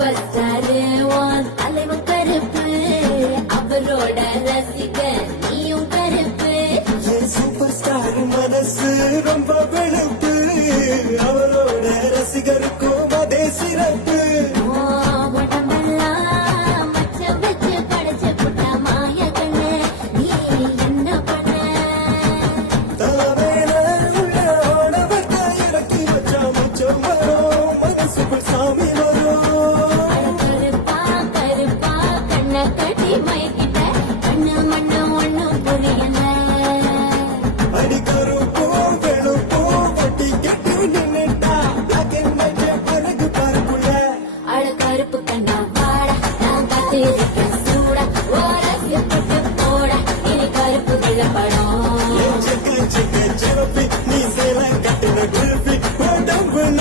Super star உன் தலைவன் கருப்பு, அவரோட ரசிகர் நீயும் கருப்பு. சூப்பர் ஸ்டார் மனசு ரொம்ப வெளுப்பு, அவரோட ரசிகருக்கு